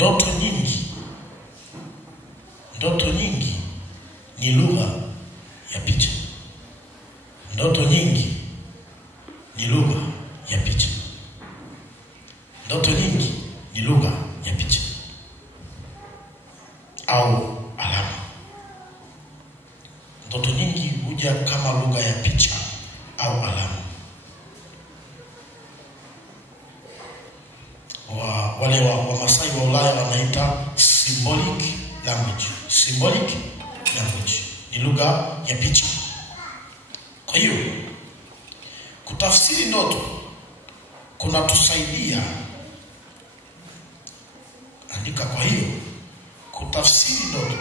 Ndoto nyingi ni lugha ya picha. Ndoto nyingi ni lugha ya picha. Ndoto nyingi ni lugha ya picha au alama. Ndoto nyingi huja kama lugha ya picha au alama. Wale wa Masai wa Ulaya wanaita symbolic language. Symbolic language ni lugha ya picha. Kwa hiyo kutafsiri ndoto kunatusaidia. Andika, kwa hiyo kutafsiri ndoto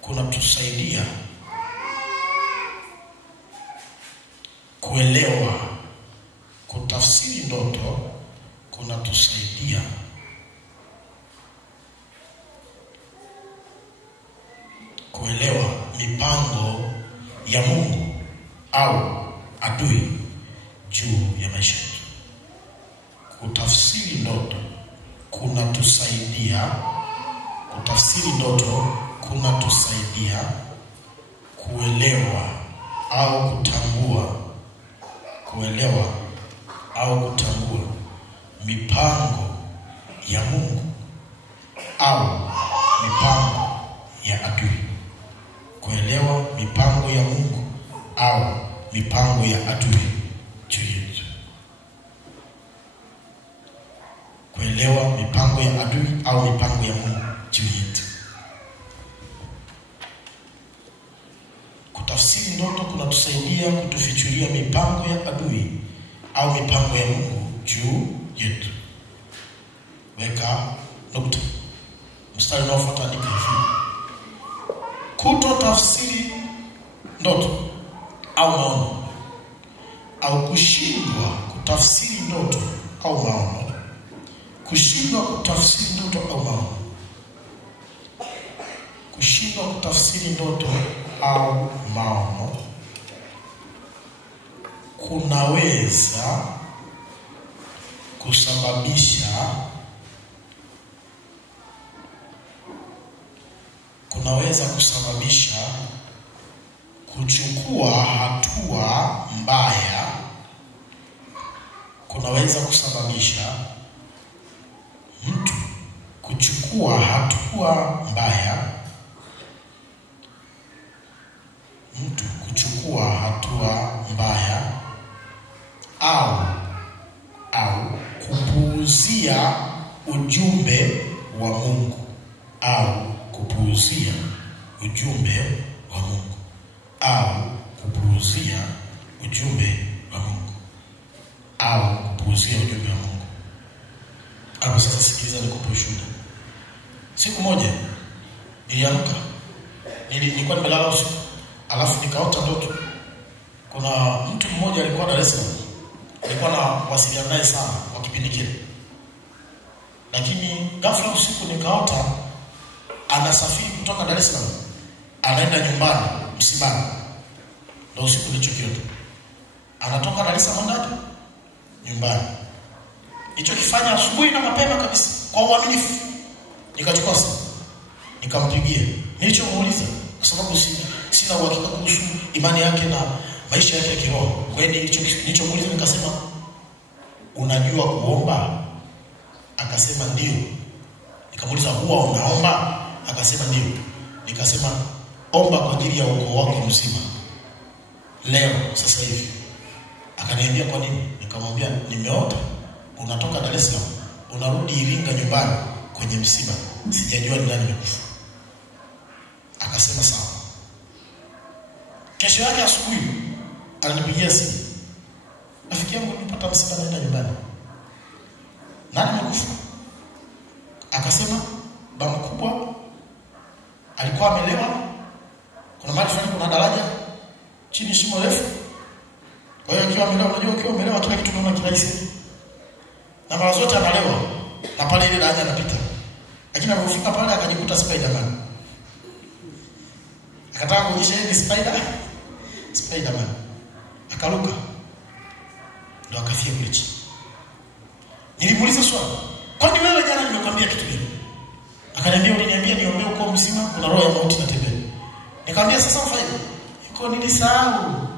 kunatusaidia kuelewa. Kutafsiri ndoto kunatusaidia kuelewa mipango ya Mungu au adui juu ya maisha yetu. Kutafsiri ndoto kunatusaidia kuelewa au kutambua mipango ya Mungu au mipango ya adui. Kuelewa mipango ya Mungu au mipango ya adui juu yetu. Kuelewa mipango ya adui au mipango ya Mungu juu yetu. Kutafsiri ndoto kunatusaidia kutufichulia mipango ya adui au mipango ya Mungu juu yetu. Weka nukta. Mstari unaofuata andika hivi: kutotafsiri ndoto au maono, au kushindwa kutafsiri ndoto au maono. Kushindwa kutafsiri ndoto au maono. Kushindwa kutafsiri ndoto au maono kunaweza kusababisha kuchukua hatua mbaya. Kunaweza kusababisha mtu kuchukua hatua mbaya. Au kupuuzia ujumbe wa Mungu. Hapo sasa sikiliza nikupe ushuhuda. Siku moja niliamka, nilikuwa nimelala usiku, alafu nikaota ndoto. Kuna mtu mmoja alikuwa Dar es Salaam. Alikuwa na wasiliana naye sana kwa kipindi kile. Lakini ghafla usiku nikaota anasafiri kutoka Dar es Salaam anaenda nyumbani msibani. Ndio usiku nilichokiota. Anatoka Dar es Salaam nyumbani. Hicho kifanya asubuhi na mapema kabisa kwa uaminifu. Nikachukua simu, nikampigia. Nilichomuuliza kwa sababu sina uhakika kuhusu imani yake na maisha yake ya kiroho. Kwa hiyo nilichomuuliza nikasema, unajua kuomba? Akasema ndio. Nikamuuliza, huwa unaomba? Akasema ndio. Nikasema, omba kwa ajili ya ukoo wako mzima leo sasa hivi. Akaniambia kwa nini? Nikamwambia, nimeota unatoka Dar es Salaam unarudi Iringa nyumbani kwenye msiba. Sijajua ni nani amekufa. Akasema sawa. Kesho yake asubuhi alinipigia simu. Rafiki yangu nilipata msiba naenda nyumbani. Nani amekufa? Akasema baba mkubwa alikuwa amelewa. Kuna mahali fulani kuna daraja chini shimo refu. Kwa hiyo akiwa amelewa, unajua ukiwa umelewa kila kitu unaona kirahisi. Na mara zote analewa na pale ile daraja anapita. Lakini alipofika pale akajikuta Spider-Man. Akataka kuonyesha yeye ni Spider-Man. Akaruka. Ndio akafia kule chini. Nilimuuliza swali, kwani wewe jana nimekuwa Nikamwambia kitu gani? Akaniambia uliniambia niombee uko mzima, kuna roho ya mauti inatembea. Nikamwambia sasa mfanye. Yuko nilisahau.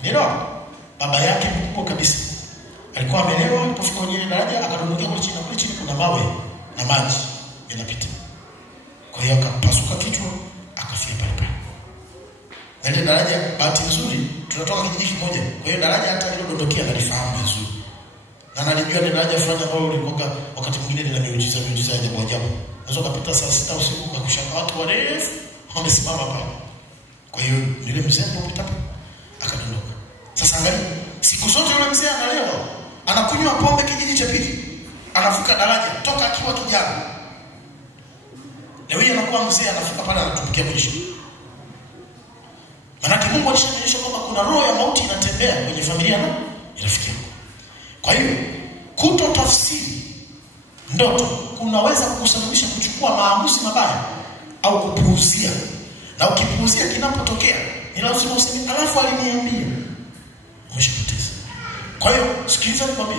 Ndio. Baba yake mkubwa kabisa. Alikuwa amelewa, alipofika kwenye daraja akadondoka kule chini kuna mawe na maji yanapita. Kwa hiyo akapasuka kichwa, akafia pale pale. Na ile daraja bahati nzuri tunatoka kijiji kimoja. Kwa hiyo daraja hata alilodondokea analifahamu vizuri. Na analijua ni daraja fulani ambalo lilikuwa wakati mwingine lina miujiza ya ajabu. Unaweza kupita saa 6 usiku ukakushangaa watu warefu wamesimama pale. Kwa hiyo yule mzee alipopita akadondoka. Sasa angalia, siku zote yule mzee analewa, anakunywa pombe kijiji cha pili. Anavuka daraja toka akiwa kijana. Leo hii anakuwa mzee anafuka pale anatumbukia kwenye shimo. Maana Mungu alishaonyesha kwamba kuna roho ya mauti inatembea kwenye familia na rafiki. Kwa hiyo kutotafsiri ndoto kunaweza kukusababisha kuchukua maamuzi mabaya au kupuuzia. Na ukipuuzia kinapotokea, ni lazima useme alafu aliniambia. Umeshapoteza. Kwa hiyo sikiliza nikwambie.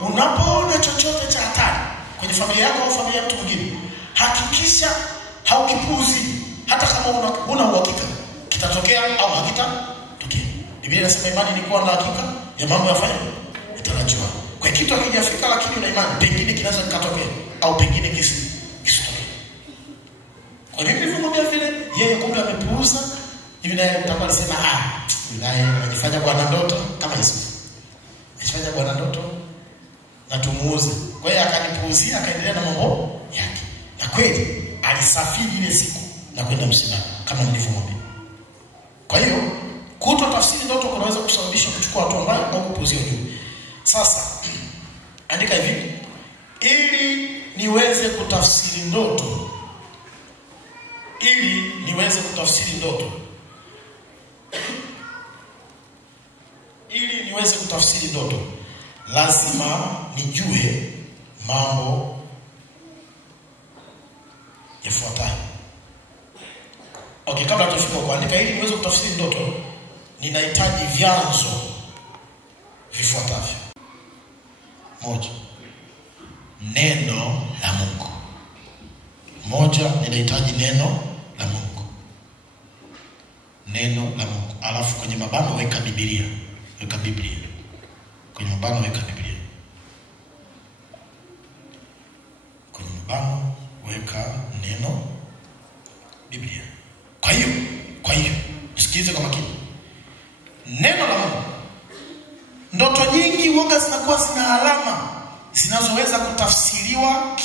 Unapoona chochote cha hatari kwenye familia yako au familia ya mtu mwingine, hakikisha haukipuuzi hata kama una uhakika kitatokea au hakitatokea. Biblia inasema imani ni kuwa na hakika ya mambo yatarajiwa. Kwa kitu hakijafika lakini una imani pengine kinaweza kikatokea au pengine kisitokee. Kwa nini nilimwambia vile? Yeye kumbe amepuuza. Hivi naye mtakuwa anasema naye anajifanya bwana ndoto kama Yesu. Anajifanya bwana ndoto na tumuuze. Kwa hiyo akanipuuzia akaendelea na mambo yake. Na kweli alisafiri ile siku na kwenda msibani kama nilivyomwambia. Kwa hiyo kutotafsiri ndoto kunaweza kusababisha kuchukua hatua mbaya au kupuuzia ujumbe. Sasa andika hivi, ili niweze kutafsiri ndoto, lazima nijue mambo yafuatayo. Okay, kabla tufike kuandika ili niweze kutafsiri ndoto, ninahitaji vyanzo vifuatavyo. 1. Neno la Mungu. Ninahitaji neno la Mungu. Neno la Mungu. Alafu kwenye mabano weka Biblia. Kwenye mabano weka Biblia. Kwenye mabano weka neno Biblia. Kwa hiyo usikilize kwa makini. Neno la Mungu. Ndoto nyingi huwa zinakuwa zina alama zinazoweza kutafsiriwa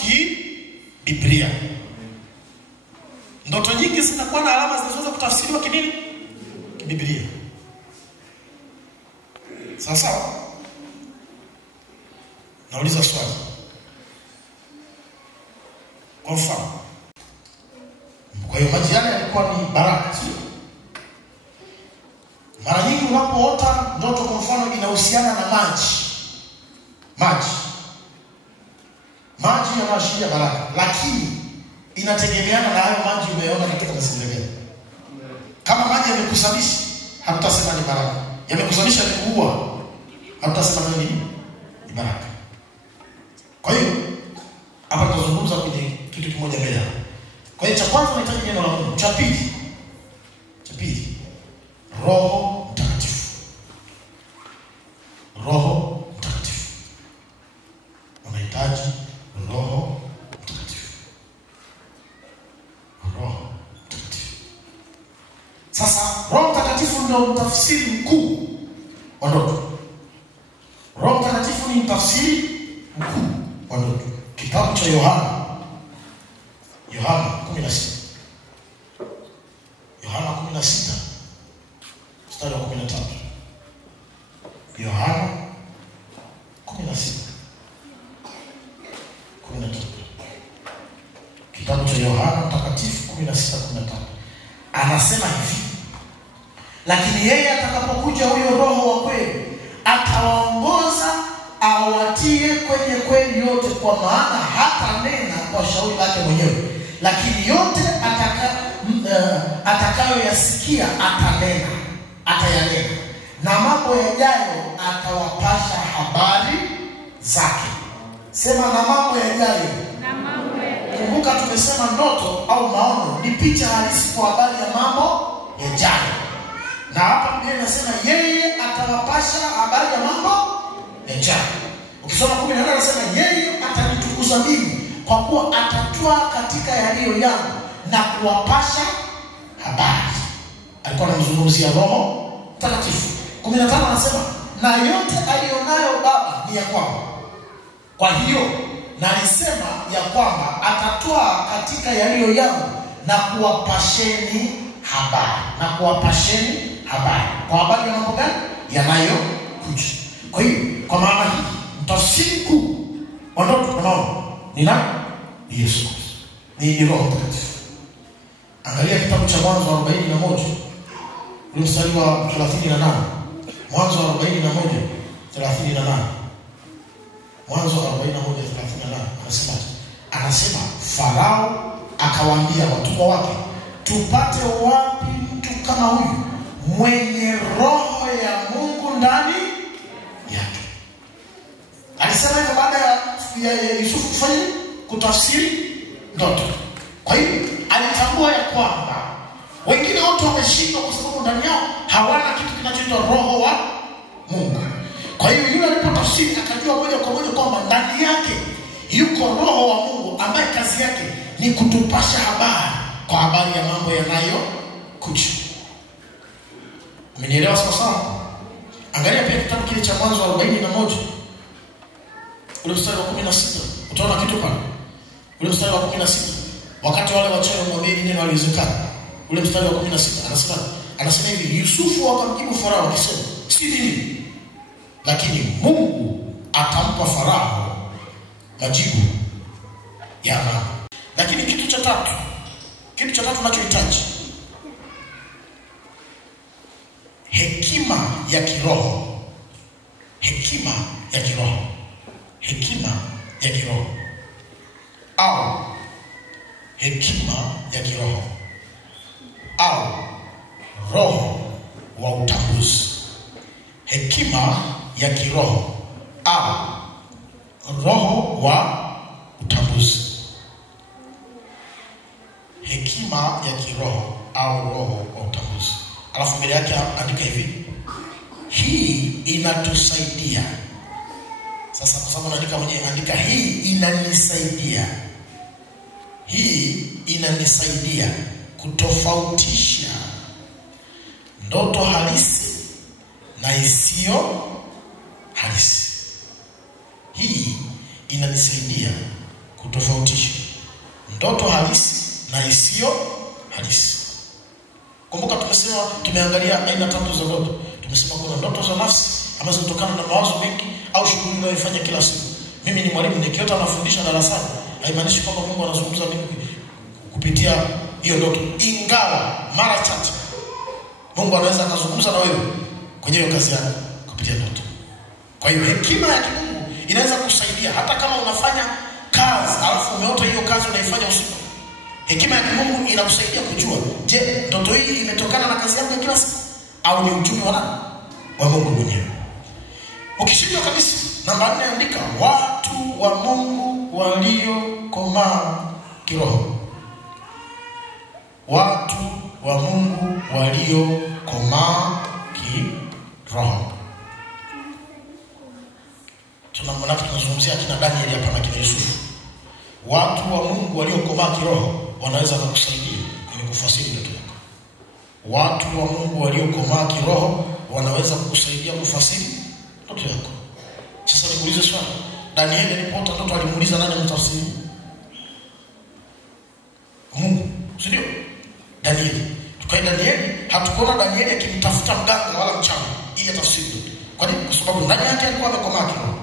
Biblia. Ndoto nyingi zinakuwa na alama zinazoweza kutafsiriwa kinini? Biblia. Sasa nauliza swali. Kwa mfano, kwa hiyo maji yale yalikuwa ni baraka, sio? Mara nyingi unapoota ndoto kwa mfano inahusiana na maji yanaashiria baraka, lakini inategemeana na hayo maji umeona katika mazingira gani. Kama maji yamekusababisha, hatutasema ni baraka. Yamekusababisha kuua, hatutasema ni baraka. Kwa hiyo hapa tunazungumza kwenye kitu kimoja mbele. Kwa hiyo cha kwanza unahitaji neno la Mungu. Cha pili Roho Mtakatifu. Unahitaji Roho Mtakatifu. Sasa Roho Mtakatifu ndio mtafsiri mkuu wa ndoto. Roho Mtakatifu ni mtafsiri mkuu wa ndoto. Kitabu cha Yohana 16 mstari wa 13. Yohana 16 Kitabu cha Yohana Mtakatifu 16:13. Anasema hivi: lakini yeye atakapokuja huyo Roho wa kweli, atawaongoza awatie kwenye kweli yote, kwa maana hata nena kwa shauri lake mwenyewe, lakini yote atakayoyasikia atayanena, na mambo yajayo atawapasha habari zake. Sema na mambo yajayo. Kumbuka tumesema ndoto au maono ni picha halisi kwa habari ya mambo yajayo. Na hapa Biblia inasema yeye atawapasha habari ya mambo yajayo. Ukisoma 18 anasema yeye atanitukuza mimi kwa kuwa atatwaa katika yaliyo yangu na kuwapasha habari. Alikuwa anamzungumzia Roho Mtakatifu. 15 anasema na yote alionayo Baba ni ya kwangu. Kwa hiyo na alisema ya kwamba atatwaa katika yaliyo yangu na kuwapasheni habari. Na kuwapasheni habari. Kwa habari ya mambo gani? Yanayokuja. Kwa hiyo kwa maana hii mtafsiri kuu wa ndoto na maono ni nani? Yesu Kristo. Ni Roho Mtakatifu. Angalia kitabu cha Mwanzo 41 mstari wa 38. Mwanzo 41:38. Mwanzo 41:38 anasema Farao akawaambia watumwa wake, tupate wapi mtu kama huyu mwenye roho ya Mungu ndani yake? Alisema hivyo baada ya Yusufu kufanya kutafsiri ndoto. Kwa hiyo alitambua ya kwamba wengine wote wameshindwa kwa sababu ndani yao hawana kitu kinachoitwa roho wa Mungu. Kwa hiyo yule alipotafsiri akajua moja kwa moja kwamba ndani yake yuko roho wa Mungu ambaye kazi yake ni kutupasha habari kwa habari ya mambo yanayokuja. Umenielewa sasa? Angalia pia kitabu kile cha Mwanzo 41 ule mstari wa 16. Utaona kitu pale. Ule mstari wa 16. Wakati wale wachawi wamwambia neno haliwezekani. Ule mstari wa 16 anasema hivi, Yusufu akamjibu Farao akisema, si nini? Lakini Mungu atampa Farao majibu ya amani. Lakini kitu cha tatu tunachohitaji, hekima ya kiroho. Hekima ya kiroho. Hekima ya kiroho. Au hekima ya kiroho. Au roho wa utambuzi. Hekima ya kiroho au roho wa utambuzi. Hekima ya kiroho au roho wa utambuzi. Alafu mbele yake andika hivi, hii inatusaidia. Sasa kwa sababu naandika mwenyewe, andika hii inanisaidia. Hii inanisaidia kutofautisha ndoto halisi na isiyo halisi. Hii inanisaidia kutofautisha ndoto halisi na isiyo halisi. Kumbuka tumeangalia aina tatu za ndoto. Tumesema kuna ndoto za nafsi ambazo zinatokana na mawazo mengi au shughuli unayofanya kila siku. Mimi ni mwalimu, nikiota nafundisha darasani, haimaanishi kwamba Mungu anazungumza mimi kupitia hiyo ndoto. Ingawa mara chache Mungu anaweza kuzungumza na wewe kwenye hiyo kazi yako kupitia ndoto. Kwa hiyo hekima ya Mungu inaweza kusaidia hata kama unafanya kazi alafu umeota hiyo kazi unaifanya usiku. Hekima ya Mungu inakusaidia kujua, je, ndoto hii imetokana na kazi yangu ya kila siku au ni ujumbe wa nani? Wa Mungu mwenyewe. Ukishindwa kabisa, namba 4 andika watu wa Mungu waliokomaa kiroho. Watu wa Mungu waliokomaa kiroho. Tunazungumzia kina Danieli hapa na kina Yusufu. Watu wa Mungu waliokomaa kiroho wanaweza kukusaidia kwenye kufasiri ndoto yako. Watu wa Mungu waliokomaa kiroho wanaweza kukusaidia kufasiri ndoto yako. Sasa nikuulize swali. Danieli alipoota ndoto alimuuliza nani mtafsiri? Mungu, si ndio? Danieli. Kwa Danieli hatukuona Danieli akimtafuta mganga wala mchawi ili atafsiri ndoto. Kwa nini? Kwa sababu ndani yake alikuwa amekomaa kiroho.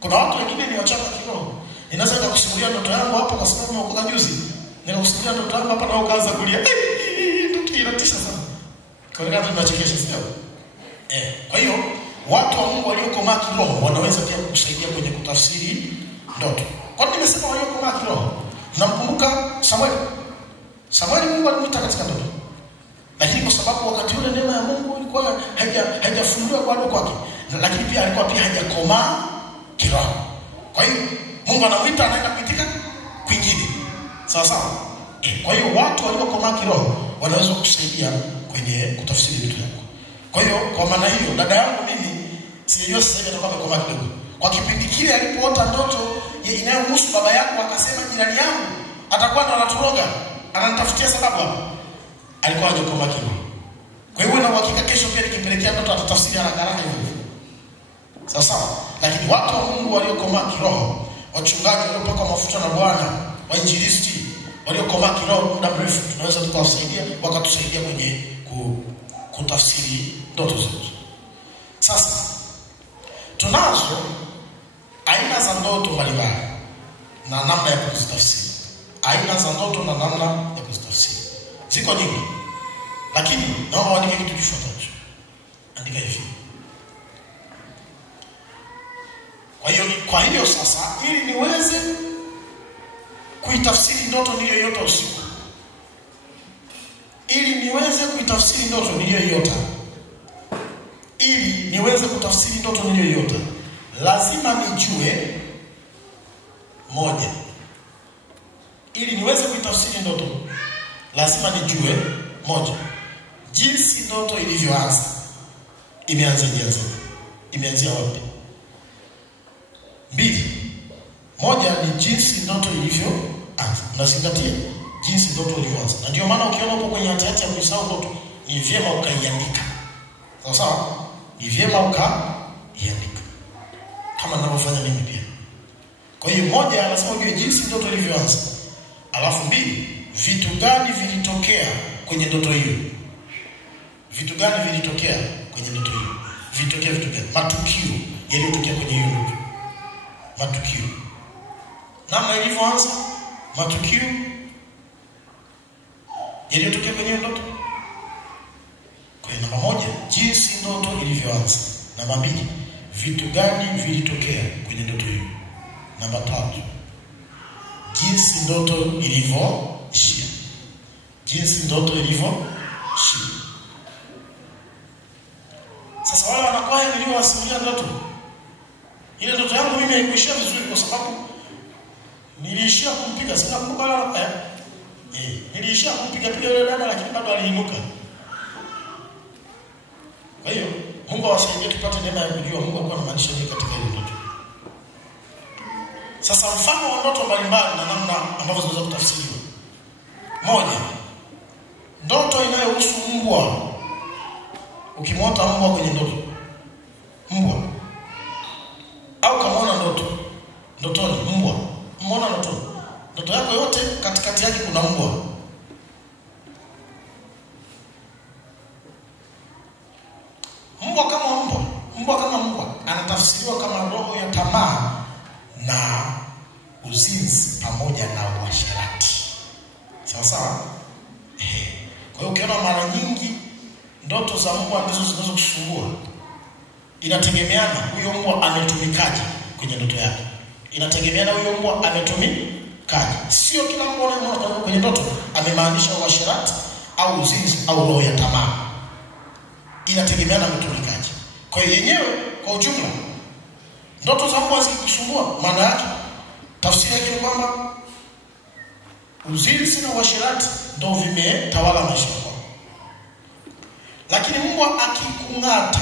Kuna watu wengine ni wachanga kiroho. Ninaweza kukusimulia ndoto yangu hapa kwa sababu nimekuwa juzi. Ninakusimulia ndoto yangu hapa na ukaanza kulia. Ndoto inatisha sana. Kwa hiyo tunachekesha sio? Kwa hiyo watu wa Mungu waliokomaa kiroho wanaweza pia kukusaidia kwenye kutafsiri ndoto. Kwa nini nimesema waliokomaa kiroho? Namkumbuka Samuel Mungu alimuita katika ndoto. Lakini kwa sababu wakati ule neema ya Mungu ilikuwa haijafunguliwa bado kwake. Lakini pia alikuwa pia hajakomaa kiroho. Kwa hiyo Mungu anamuita anaenda kuitika kwingine. Sawa sawa? Kwa hiyo watu waliokomaa kiroho wanaweza kusaidia kwenye kutafsiri vitu vyako. Kwa hiyo kwa maana hiyo dada yangu mimi sijajua sasa hivi atakuwa amekomaa kidogo. Kwa kipindi kile alipoota ndoto inayohusu baba yako akasema jirani yangu atakuwa ndo anaturoga, ananitafutia sababu hapo. Alikuwa hajakomaa kiroho. Kwa hiyo na uhakika kesho pia nikipelekea ndoto atatafsiri haraka hivyo. Sawa sawa? Lakini watu wa Mungu waliokomaa kiroho, wachungaji waliopakwa mafuta na Bwana, wainjilisti waliokomaa kiroho muda mrefu, tunaweza tukawasaidia wakatusaidia kwenye kutafsiri ndoto zetu. Sasa tunazo aina za ndoto mbalimbali na namna ya kuzitafsiri. Aina za ndoto na namna ya kuzitafsiri ziko nyingi, lakini naomba uandike kitu kifuatacho. Andika hivi. Kwa hiyo sasa, ili niweze kuitafsiri ndoto niliyoiota usiku, ili niweze kutafsiri ndoto niliyoiota, lazima nijue moja. Ili niweze kuitafsiri ndoto, lazima nijue moja, jinsi ndoto ilivyoanza. Imeanzia wapi? 2. Moja ni jinsi ndoto ilivyoanza. Unazingatia jinsi ndoto ilivyoanza. Na ndio maana ukiona upo kwenye hatihati ya kusahau ndoto, ni vyema ukaiandika. Sawa sawa? Ni vyema ukaiandika. Kama ninavyofanya mimi pia. Kwa hiyo moja, lazima ujue jinsi ndoto ilivyoanza. Alafu 2, vitu gani vilitokea kwenye ndoto hiyo? Vitu gani vilitokea kwenye ndoto hiyo? Vitu gani? Matukio yaliyotokea kwenye hiyo ndoto. Matukio. Namna ilivyoanza, matukio yaliyotokea kwenye ndoto. Kwa hiyo namba 1, jinsi ndoto ilivyoanza. Namba 2, vitu gani vilitokea kwenye ndoto hiyo. Namba 3, jinsi ndoto ilivyoishia. Sasa wale wanakwaya niliowasimulia ndoto, ile ndoto yangu mimi haikuishia vizuri kwa sababu niliishia kumpiga, sina kumbuka wala hapa. Niliishia kumpiga yule dada, lakini bado aliinuka. Kwa hiyo Mungu awasaidie tupate neema ya kujua Mungu alikuwa anamaanisha nini katika ile ndoto. Sasa mfano wa ndoto mbalimbali na namna ambavyo zinaweza kutafsiriwa. 1, ndoto inayohusu mbwa. Ukimwota mbwa kwenye ndoto, au kamaona ndotoni mbwa, umeona ndoto yako yote katikati yake kuna mbwa. Mbwa kama mbwa anatafsiriwa kama roho ya tamaa na uzinzi pamoja na uasherati. Sawa sawa? Kwa hiyo ukiona mara nyingi ndoto za mbwa ndizo zinazokusumbua, inategemeana huyo mbwa ametumikaje kwenye ndoto yake. Sio kila mbwa unayemuona kwenye ndoto amemaanisha uasherati au uzinzi au roho ya tamaa. Inategemeana ametumikaje. Kwa hiyo yenyewe kwa ujumla, ndoto za mbwa zikikusumbua, maana yake tafsiri yake ni kwamba uzinzi na uasherati ndio vimetawala maisha yako. Lakini mbwa akikung'ata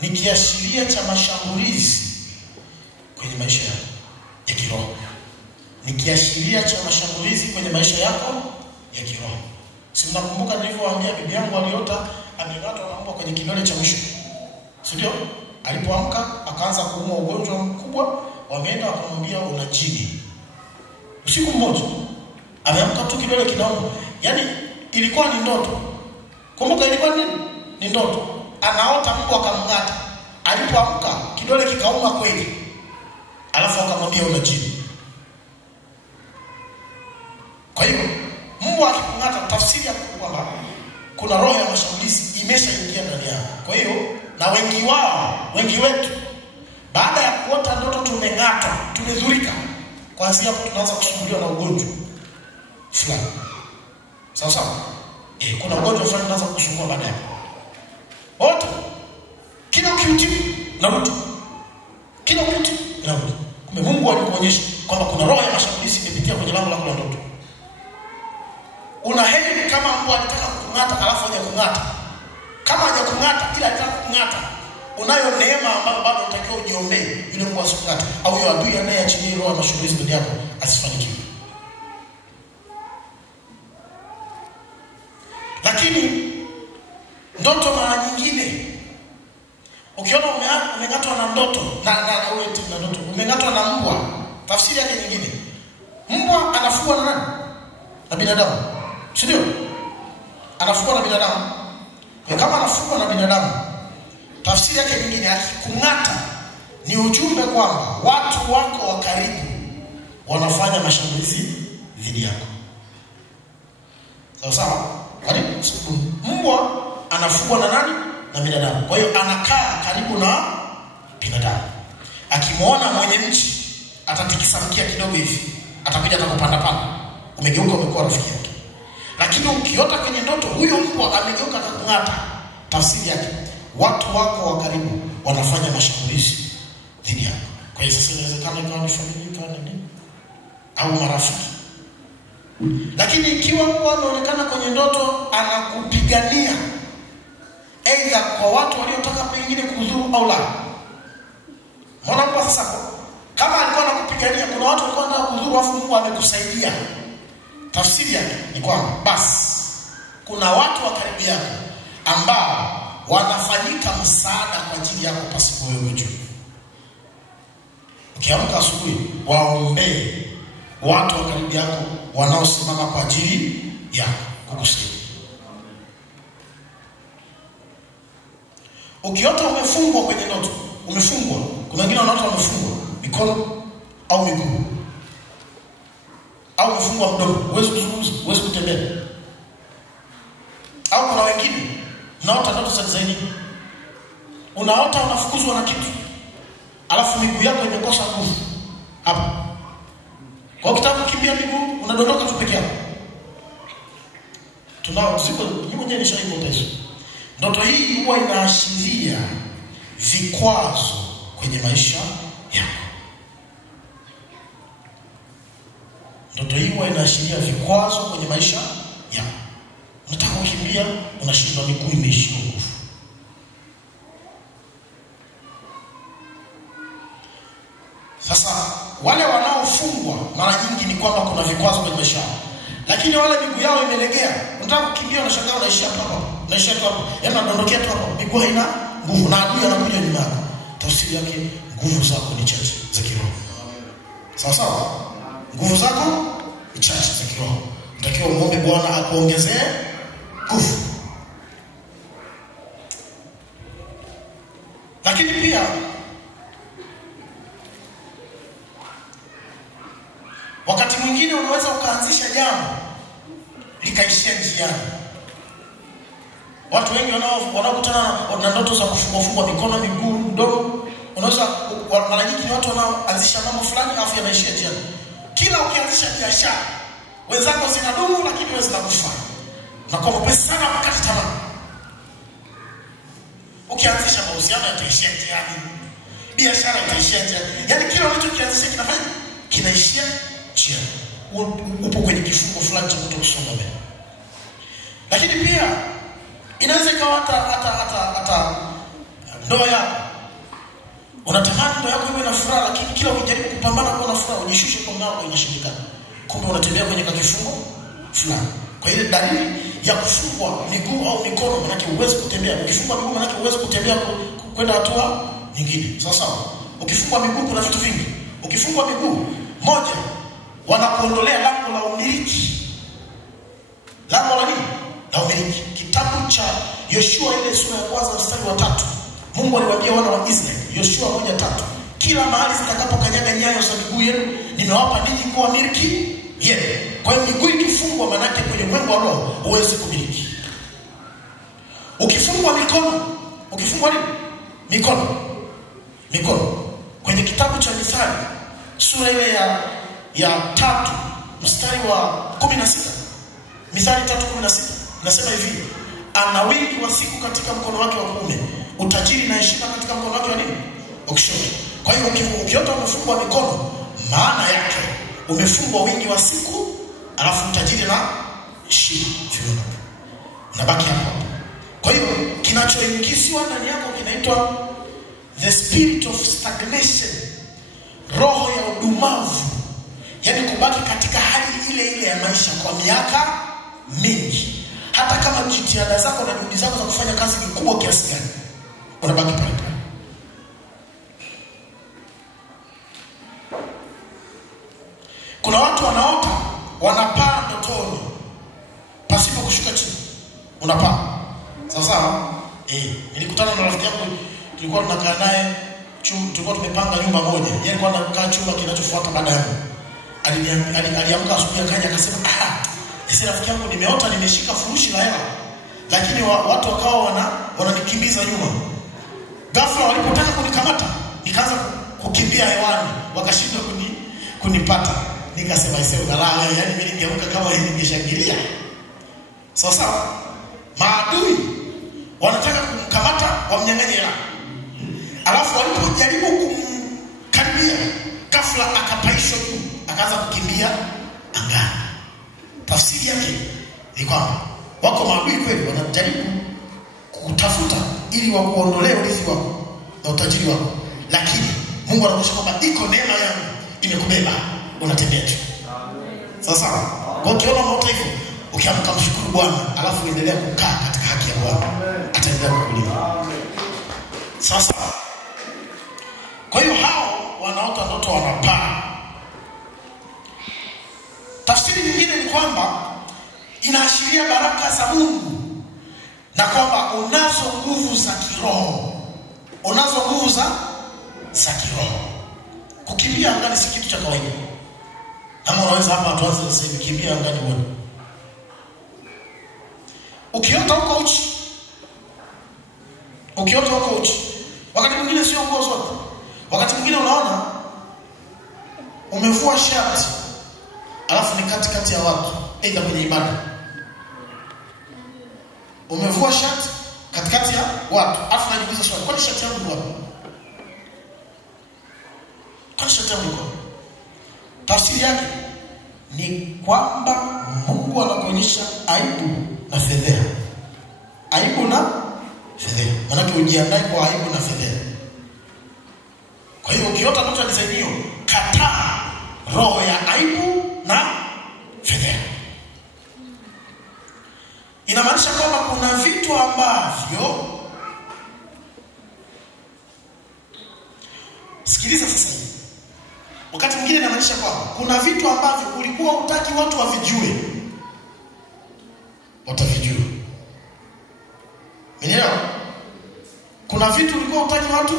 ni kiashiria cha mashambulizi kwenye maisha yako ya kiroho. Si mnakumbuka nilivyowaambia bibi yangu aliota ameng'atwa na mbwa kwenye kidole cha mwisho? Si ndio? Alipoamka akaanza kuumwa ugonjwa mkubwa, wameenda wakamwambia una jini. Usiku mmoja ameamka tu kidole kinauma. Yaani ilikuwa ni ndoto. Kumbuka ilikuwa nini? Ni ndoto. Anaota mbwa akamng'ata. Alipoamka kidole kikauma kweli. Alafu akamwambia una jini. Kwa hiyo mbwa akikung'ata, tafsiri ya kwamba kuna roho ya mashambulizi imeshaingia ndani yako. Kwa hiyo na wengi wetu baada ya kuota ndoto tumeng'atwa, tumedhurika, kwanza hapo tunaanza kusumbuliwa na ugonjwa fulani. Sawa? Kuna ugonjwa fulani unaanza kusumbua baadaye. Wote kila ukimtibu na mtu kila kitu inarudi. Kumbe Mungu alikuonyesha kwamba kuna roho ya mashambulizi imepitia kwenye lango lako la ndoto. Una heri kama mbwa alitaka kukung'ata alafu haja kung'ata. Kama haja kung'ata ila alitaka kung'ata, unayo neema ambayo bado unatakiwa ujiombee yule mbwa asikung'ate, au yule adui anayeachilia roho ya mashambulizi ndani yako asifanikiwe. Lakini ndoto mara nyingine ukiona umeng'atwa na ndoto na ndoto umeng'atwa na mbwa, tafsiri yake nyingine, mbwa anafugwa na nani? Na binadamu. Si ndio? Anafugwa na binadamu. Kwa kama anafugwa na binadamu, tafsiri yake nyingine akikung'ata ni ujumbe kwamba watu wako wa karibu wanafanya mashambulizi dhidi yako. Sawa sawa? Kwani mbwa anafugwa na nani? Na binadamu. Kwa hiyo anakaa karibu na binadamu. Akimwona mwenye nchi atatikisa mkia kidogo hivi, atakuja atakupanda panda. Umegeuka umekuwa rafiki yake. Lakini ukiota kwenye ndoto huyo mbwa amegeuka akakung'ata, tafsiri yake watu wako wa karibu wanafanya mashambulizi dhidi yako. Kwa hiyo sasa inawezekana ikawa ni familia, ikawa ni nini, au marafiki. Lakini ikiwa mbwa anaonekana kwenye ndoto anakupigania, aidha kwa watu waliotaka pengine kudhuru au la. Mbona mbwa sasa kama alikuwa anakupigania, kuna watu walikuwa wanataka kudhuru afu Mungu amekusaidia. Tafsiri yake ni kwamba basi kuna watu wa karibu yako ambao wanafanyika msaada kwa ajili yako pasipo wewe kujua. Ukiamka asubuhi, waombee watu wa karibu yako wanaosimama kwa ajili yako kukusaidia. Ukiota umefungwa kwenye ndoto, umefungwa. Kuna wengine wanaota wamefungwa mikono au miguu, au umefungwa mdomo, huwezi kuzungumza, huwezi kutembea. Au kuna wengine unaota ndoto za zaidi. Unaota unafukuzwa na kitu, alafu miguu yako imekosa nguvu hapa. Kwa ukitaka kukimbia miguu unadondoka tu peke yako. Tunao siku nyingine nishaikuta hizo. Ndoto hii huwa inaashiria vikwazo kwenye maisha yako. Ndoto hii huwa inaashiria vikwazo kwenye maisha yako. Unataka kukimbia, unashindwa, miguu imeishiwa nguvu. Sasa wale wanaofungwa mara nyingi ni kwamba kuna vikwazo kwenye maisha yao. Lakini wale miguu yao imelegea, unataka kukimbia, unashangaa unaishia hapo. Unaishia hapo. Yaani unadondokea tu hapo. Miguu haina nguvu na adui anakuja nyuma yako. Tafsiri yake nguvu zako ni chache za kiroho. Sawa sawa? Nguvu zako ni chache za kiroho. Unatakiwa muombe Bwana akuongezee nguvu. Lakini pia wakati mwingine unaweza ukaanzisha jambo likaishia njiani. Watu wengi wanaokutana na ndoto za kufungwa mikono, miguu, mdomo, unaweza mara nyingi ni watu wanaoanzisha mambo fulani afu yanaishia njiani. Kila ukianzisha biashara, wenzako zinadumu lakini wewe zinakufa. Unakuwa mpesi sana kukata tamaa. Ukianzisha mahusiano yataishia njiani. Biashara itaishia njiani. Yaani kila unachokianzisha kinafanya kinaishia njiani. Upo kwenye kifungo fulani cha kutokusonga mbele. Lakini pia inaweza ikawa hata ndoa yako. Unatamani ndoa yako iwe na furaha, lakini kila ukijaribu kupambana kuwa na furaha, ujishushe kwa mnao inashindikana. Kumbe unatembea kwenye kifungo fulani. Kwa hiyo dalili ya kufungwa miguu au mikono, maana yake huwezi kutembea. Ukifungwa miguu maana yake huwezi kutembea kwenda hatua nyingine. Sawa sawa. Ukifungwa miguu kuna vitu vingi. Ukifungwa miguu, moja, wanakuondolea lango la umiliki. Lango la nini? La umiliki. Kitabu cha Yoshua ile sura ya kwanza mstari wa 3. Mungu aliwaambia wana wa Israeli, Yoshua 1:3, kila mahali zitakapokanyaga nyayo za miguu yenu nimewapa ninyi kuwa milki yenu. Kwa hiyo miguu ikifungwa maana yake kwenye mwendo wa roho huwezi kumiliki. Ukifungwa mikono, ukifungwa nini? Mikono. Kwenye kitabu cha Mithali sura ile ya 3 mstari wa 16. Mithali 3:16 nasema hivi, ana wingi wa siku katika mkono wake wa kuume, utajiri na heshima katika mkono wake wa nini? Wa kushoto. Kwa hiyo hiyo ukiota umefungwa mikono, maana yake umefungwa wingi wa siku, alafu utajiri na shida unabaki hapo. Kwa hiyo kinachoingizwa ndani yako kinaitwa the spirit of stagnation, roho ya udumavu, yani kubaki katika hali ile ile ya maisha kwa miaka mingi. Hata kama jitihada zako na juhudi zako za kufanya kazi ni kubwa kiasi gani, unabaki pale pale. Kuna watu wanaota wanapaa ndotoni pasipo kushuka chini. Unapaa. Sawa? Nilikutana na rafiki yangu, tulikuwa tunakaa naye, tulikuwa tumepanga nyumba moja. Yeye alikuwa anakaa chumba kinachofuata baada yangu. Aliamka asubuhi akaja akasema, "Sasa rafiki yangu nimeota nimeshika furushi la hela." Lakini watu wakawa wananikimbiza nyuma. Ghafla walipotaka kunikamata, nikaanza kukimbia hewani, wakashindwa kunipata. Nikasema iseo galaa, yani mimi ningeamka kama hivi ningeshangilia. Sasa maadui wanataka kumkamata, wamnyang'anye hela. Alafu walipojaribu kumkaribia, ghafla akapaishwa juu, akaanza kukimbia angani. Tafsiri yake ni kwamba wako maadui kweli wanajaribu kutafuta ili wakuondolee urithi wako na utajiri wako, lakini Mungu anakuonyesha kwamba iko neema yangu imekubeba, unatembea tu. Sasa kwa ukiona moto hivyo, ukiamka mshukuru Bwana, alafu endelea kukaa katika haki ya Bwana, ataendelea kukulinda. Sasa kwa hiyo hao wanaota ndoto wanapaa. Tafsiri nyingine ni kwamba inaashiria baraka za Mungu na kwamba unazo nguvu za kiroho. Unazo nguvu za kiroho. Kukimbia angani si kitu cha kawaida. Kama unaweza hapa tuanze kusema kimbia angani wewe. Ukiota huko uchi. Wakati mwingine sio nguo zote. Wakati mwingine unaona umevua shati, alafu ni katikati ya watu, aidha kwenye ibada. Umevua shati katikati ya watu, alafu unajiuliza swali, kwani shati yangu ni wapi? Kwani shati yangu ni wapi? Tafsiri yake ni kwamba Mungu anakuonyesha aibu na fedheha. Aibu na fedheha. Maana ujiandae kwa aibu na fedheha. Kwa hiyo ukiota ndoto ya design hiyo, kataa roho ya aibu na fedheha. Inamaanisha kwamba kuna vitu ambavyo, sikiliza sasa hivi. Wakati mwingine inamaanisha kwamba kuna vitu ambavyo ulikuwa hutaki watu wavijue, watavijua. Umeelewa? Kuna vitu ulikuwa hutaki watu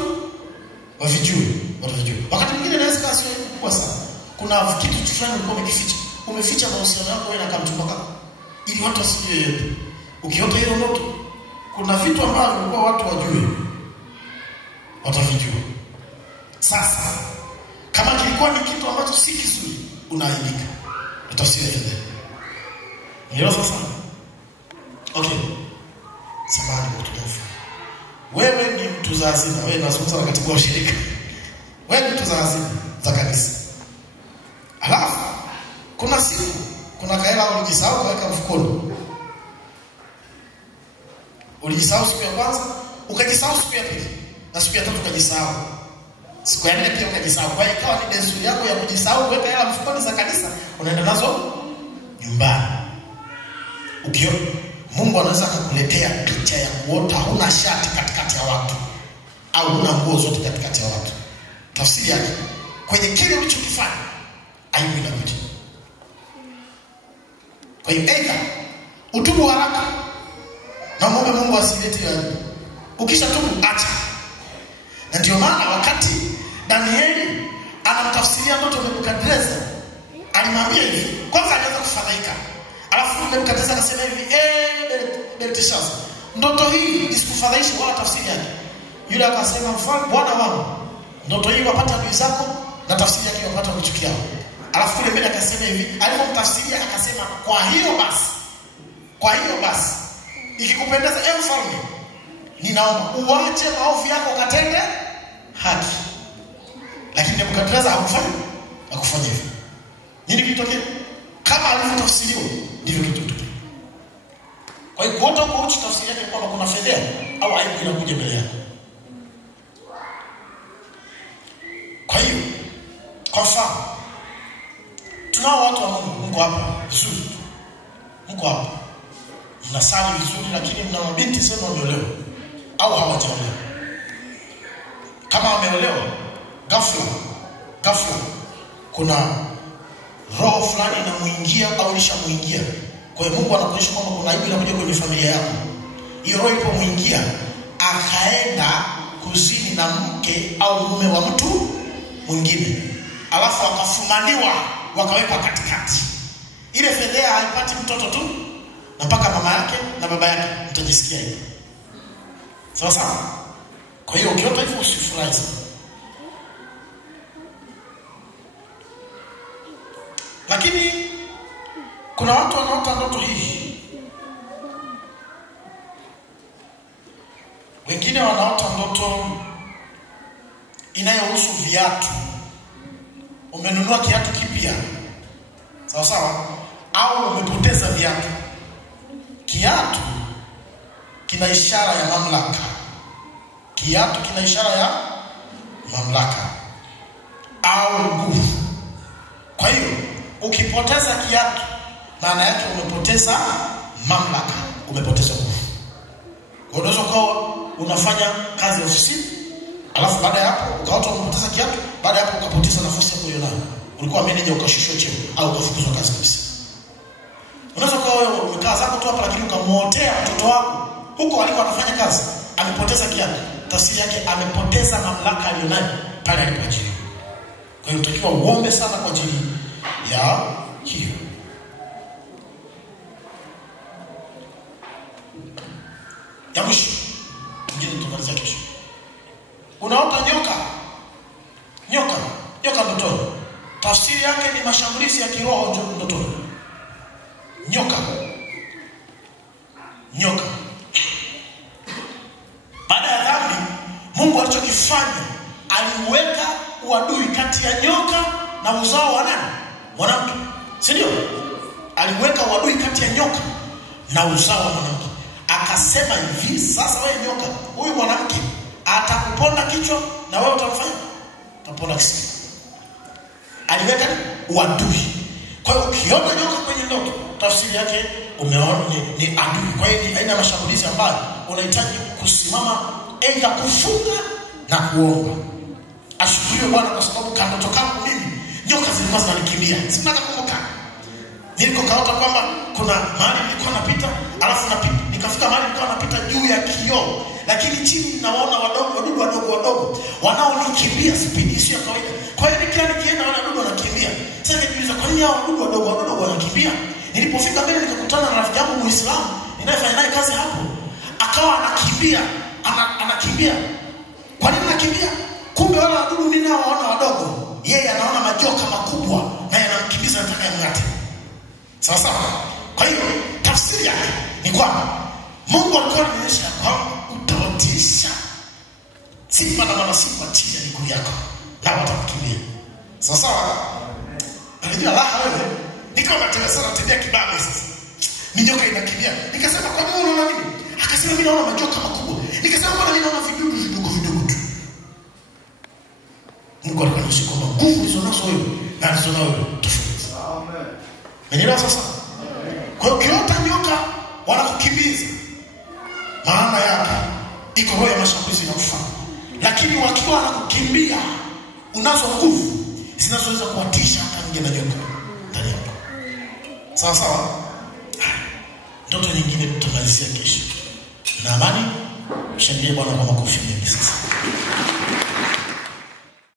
wavijue, watavijua. Wakati mwingine inaweza kuwa sio kubwa sana. Kuna kitu fulani ulikuwa umekificha. Umeficha mahusiano yako wewe na kamchumba kako, ili watu wasijue yote. Ukiota hiyo ndoto, kuna vitu ambavyo ulikuwa watu wajue, watavijua. Sasa kama kilikuwa ni kitu ambacho si kizuri, unaaibika. Utafsiri hivi. Ndio sasa. Okay. Samahani kwa kutufu. Wewe ni mtu za hazina, wewe unazungumza na katibu wa shirika. Wewe ni mtu za hazina za kanisa. Alafu kuna siku, kuna kaela ulijisahau kuweka mfukoni. Ulijisahau siku ya kwanza, ukajisahau siku ya pili, na siku ya tatu ukajisahau. Siku ya nne pia ukajisahau. Kwa hiyo ikawa ni desturi yako ya kujisahau kuweka hela mfukoni za kanisa, unaenda nazo nyumbani. Ukiona Mungu anaweza kukuletea picha ya kuota huna shati katikati ya watu, au huna nguo zote katikati ya watu. Tafsiri yake, kwenye kile ulichokifanya, aibu inakuja. Kwa hiyo aidha utubu haraka na muombe Mungu asilete aibu. Ukisha tubu, acha. Na ndio maana wakati Danieli anamtafsiria ndoto Nebukadneza, alimwambia hivi, kwanza alianza kufadhaika. Alafu Nebukadneza akasema hivi, Belteshaza, ndoto hii isikufadhaishe wala tafsiri yake. Yule akasema, mfalme Bwana wangu, ndoto hii wapata adui zako na tafsiri yake wapata kuchukia. Alafu yule mbele akasema hivi, alipomtafsiria akasema, kwa hiyo basi ikikupendeza mfalme, ninaomba uache maovu yako ukatende haki. Nebukadneza hakufanya hivyo. Nini kilitokea? Kama alivyotafsiriwa ndivyo kilitokea. Kwa hiyo kuota kwa uchi tafsiri yake kwamba kuna fedheha au aibu inakuja mbele yako. Kwa hiyo kwa mfano tunao watu wa Mungu, mko hapa vizuri. Mko hapa mnasali vizuri, lakini mna mabinti zenu wameolewa au hawajaolewa. Kama wameolewa, ghafla kuna roho fulani inamuingia au ilishamuingia. Kwa hiyo Mungu anakuonyesha kwamba kuna aibu inakuja kwenye familia yako. Hiyo roho ilipomuingia akaenda kuzini na mke au mume wa mtu mwingine, alafu akafumaniwa, wakawekwa katikati. Ile fedheha haipati mtoto tu, na mpaka mama yake na baba yake mtajisikia hivi. Sawa sawa? Kwa hiyo ukiota hivyo usifurahi. Lakini kuna watu wanaota ndoto hii. Wengine wanaota ndoto inayohusu viatu. Umenunua kiatu kipya. Sawa sawa? Au umepoteza viatu. Kiatu kina ishara ya mamlaka. Kiatu kina ishara ya mamlaka au nguvu. Kwa hiyo ukipoteza kiatu, maana yake umepoteza mamlaka, umepoteza nguvu. Kwa hiyo unaweza kuwa unafanya kazi ofisini, alafu baada ya hapo ukaota umepoteza kiatu, baada ya hapo ukapoteza nafasi yako hiyo nayo. Ulikuwa manager ukashushwa cheo au ukafukuzwa kazi kabisa. Unaweza kuwa wewe umekaa zako tu hapa, lakini ukamuotea mtoto wako huko alikuwa anafanya kazi, amepoteza kiatu. Tafsiri yake amepoteza mamlaka aliyonayo pale alipoajiriwa. Kwa hiyo utakiwa uombe sana kwa ajili ya hiyo. Ya mwisho, ngine tutamaliza kesho. Unaota nyoka ndotoni. Tafsiri yake ni mashambulizi ya kiroho ndotoni. Nyoka. Baada ya dhambi, Mungu alichokifanya, aliweka uadui kati ya nyoka na uzao wa nani? Mwanamke. Si ndio? Aliweka uadui kati ya nyoka na uzao wa mwanamke. Akasema hivi, sasa wewe nyoka, huyu mwanamke atakuponda kichwa na wewe utamfanya utaponda kichwa. Aliweka uadui. Kwa hiyo ukiona nyoka kwenye ndoto, tafsiri yake umeona ni adui. Kwa hiyo ni aina ya mashambulizi ambayo unahitaji kusimama, aidha kufunga na kuomba. Ashukuriwe Bwana kwa sababu kandoto kangu mimi nyoka zilikuwa zinanikimbia. Sinakumbuka. Nilikokaota kwamba kuna mahali nilikuwa napita, alafu nikafika mahali nilikuwa napita juu ya kioo, lakini chini naona wadudu wadogo wanaonikimbia spidi sio kawaida. Kwa hiyo nikienda wale wadudu wanakimbia. Sasa nijiuliza kwa nini hao wadudu wadogo wanakimbia? Nilipofika mbele nikakutana na rafiki yangu Muislamu ninayefanya naye kazi hapo. Akawa anakimbia. Kwa nini anakimbia? Kumbe wale wadudu mimi naona wadogo. Yeye anaona majoka makubwa na yanamkimbiza nataka yamngate. Sawa. Kwa hiyo tafsiri yake ni kwamba Mungu alikuwa anaonyesha kwamba utawatisha simba na simba chini ya miguu yako na watakukimbia. Sawa. Alijua wewe niko natembea kibabe sasa. Minyoka inakimbia. Nikasema kwa nini unaona nini? Akasema mimi naona majoka makubwa. Nikasema kwa nini naona vidudu vidogo tu? Mungu alikuwa anashika kwamba nguvu hizo nazo wewe na hizo nazo tofauti. Amen. Menelewa sasa? Kwa hiyo ukiota nyoka wanakukimbiza, maana yake iko roho ya mashambulizi na kufanya. Lakini wakiwa wanakukimbia, unazo nguvu zinazoweza kuwatisha hata nje na nyoka ndani yako. Sawa. Ndoto nyingine tutamalizia kesho. Na amani, shangilie Bwana kwa makofi mengi sasa.